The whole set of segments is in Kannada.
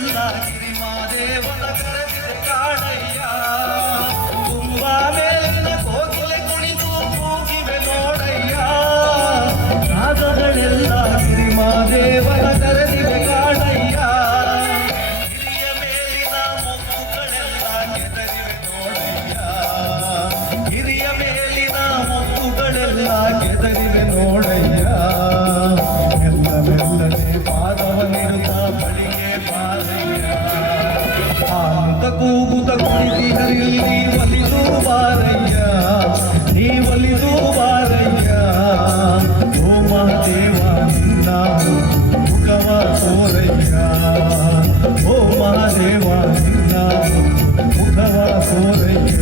ರಾಗಗಳೆಲ್ಲ ಗಿರಿಮಾದೇವನ ಕರೆದಿದೆ ಕಾಣಯ್ಯ. ತುಂಬಾ ಮೇಲಿನ ಕೋಗಿಲೆ ಕುಣಿದು ಕೂಗಿವೆ ನೋಡಯ್ಯ. ರಾಗಗಳೆಲ್ಲ ಗಿರಿಮಾದೇವನ ಕರೆದಿದೆ ಕಾಣಯ್ಯ. ಹಿರಿಯ ಮೇಲಿನ ಮೊಗ್ಗುಗಳೆಲ್ಲ ಕೆದರಿವೆ ನೋಡಯ್ಯ. ಹಿರಿಯ ಮೇಲಿನ ಮೊಗ್ಗುಗಳೆಲ್ಲ ಕೆದರಿವೆ ನೋಡಯ್ಯ. ಮೆಲ್ಲನೆ ಪಾದವನಿರುತ್ತ ಬಳಿಗೆ ಬಾರಯ್ಯ. ಆಂತ ಕೂಗುತ್ತ ಕುಳಿತಿಹರಿಲ್ಲಿ ಒಲಿದು ಬಾರಯ್ಯ. ನೀ ಒಲಿದು ಬಾರಯ್ಯ. ಓ ಮಹಾದೇವ ನಿನ್ನ ಮುಖವ ತೋರಯ್ಯ. ಓ ಮಹಾದೇವ ನಿನ್ನ ಮುಖವ ತೋರಯ್ಯ.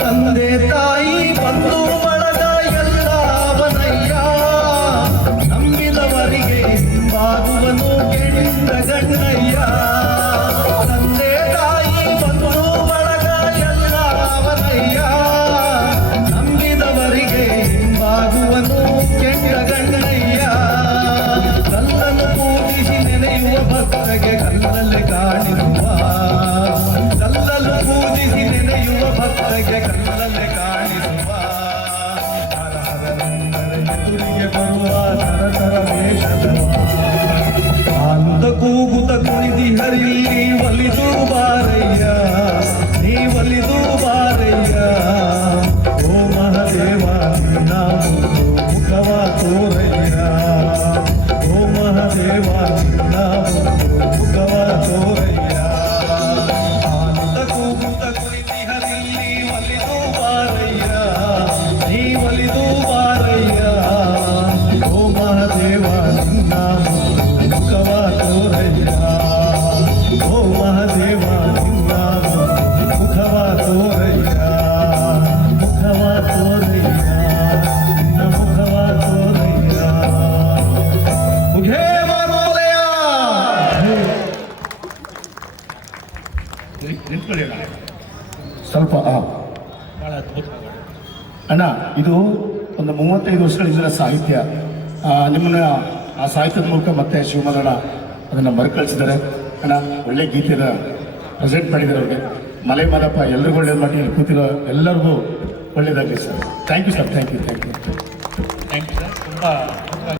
ತಂದೆ ತಾಯಿ ಬಂಧು ಬಳಗ ಎಲ್ಲ ಅವನಯ್ಯ. ನಂಬಿದವರಿಗೆ ಹಿಂಬಾಗುವನು ಕೆಂಡ ಗಣ್ಣಯ್ಯ. ತಂದೆ ತಾಯಿ ಬಂಧು ಬಳಗ ಎಲ್ಲ ಅವನಯ್ಯ. ನಂಬಿದವರಿಗೆ ಹಿಂಬಾಗುವನು ಕೆಂಡ ಗಣ್ಣಯ್ಯ. ಕಲ್ಲನ್ನು ಪೂಜಿಸಿ ನೆನೆಯುವ ಭಕ್ತರಿಗೆ ಕಲ್ಲಲ್ಲಿ ಕಾಣಿಸುವ. ಕಲ್ಲನ್ನು ಪೂಜಿಸಿ ನೆನೆಯುವ ಭಕ್ತರಿಗೆ ಕಲ್ಲಲ್ಲಿ ಕಾಣಿಸುವ. ಹರ ಹರನೆಂದರೆ ಎದುರಿಗೆ ಬರುವ ತರತರ ವೇಷದವ. ಆಂತ ಕೂಗುತ್ತ ಕುಣಿದಿಹರಿಲ್ಲಿ ಒಲಿದು ಬಾರಯ್ಯ. ನೀ ಒಲಿದು ಬಾರಯ್ಯ. ಓ ಮಹಾದೇವ ನಿನ್ನ ಮುಖವ ತೋರಯ್ಯ. ಓ ಮಹಾದೇವ ನಿನ್ನ ಮುಖವ ತೋರಯ್ಯ. ಆಂತ ಕೂಗುತ್ತ ಕುಳಿತಿಹರಿಲ್ಲಿ ಒಲಿದು ಬಾರಯ್ಯ. ನೀ ಒಲಿದು ಬಾರಯ್ಯ. ಓ ಮಹಾದೇವ ನಿನ್ನ ಮುಖವ ತೋರಯ್ಯ. ಓ ಮಹಾದೇವ ನಿನ್ನ ಮುಖವ ತೋರಯ್ಯ. ಮುಖವ ತೋರಯ್ಯ. ನಿನ್ನ ಮುಖವ ತೋರಯ್ಯ. ಮುಖೇ ಮಾರೋದಯ. ನಿಂತ್ಕೊಳ್ಳಿ ಸ್ವಲ್ಪ ಭಾಳ ಅದ್ಭುತ. ಅಣ್ಣ, ಇದು ಒಂದು 35 ವರ್ಷಗಳ ಹಿಂದಿನ ಸಾಹಿತ್ಯ. ನಿಮ್ಮನ್ನ ಆ ಸಾಹಿತ್ಯದ ಮೂಲಕ ಮತ್ತೆ ಶಿವಮೊಗ್ಗನ ಅದನ್ನು ಮರುಕಳಿಸಿದ್ದಾರೆ. ಅಣ್ಣ, ಒಳ್ಳೆ ಗೀತೆನ ಪ್ರೆಸೆಂಟ್ ಮಾಡಿದ್ದಾರೆ ಅವ್ರಿಗೆ. ಮಲೆ ಮಲಪ್ಪ ಎಲ್ರಿಗೂ ಒಳ್ಳೇದು ಮಾಡಿ ಇಲ್ಲಿ ಕೂತಿರೋ ಎಲ್ಲರಿಗೂ ಒಳ್ಳೇದಾಗಲಿ sir. Thank you sir. Thank you thank you sir. ತುಂಬ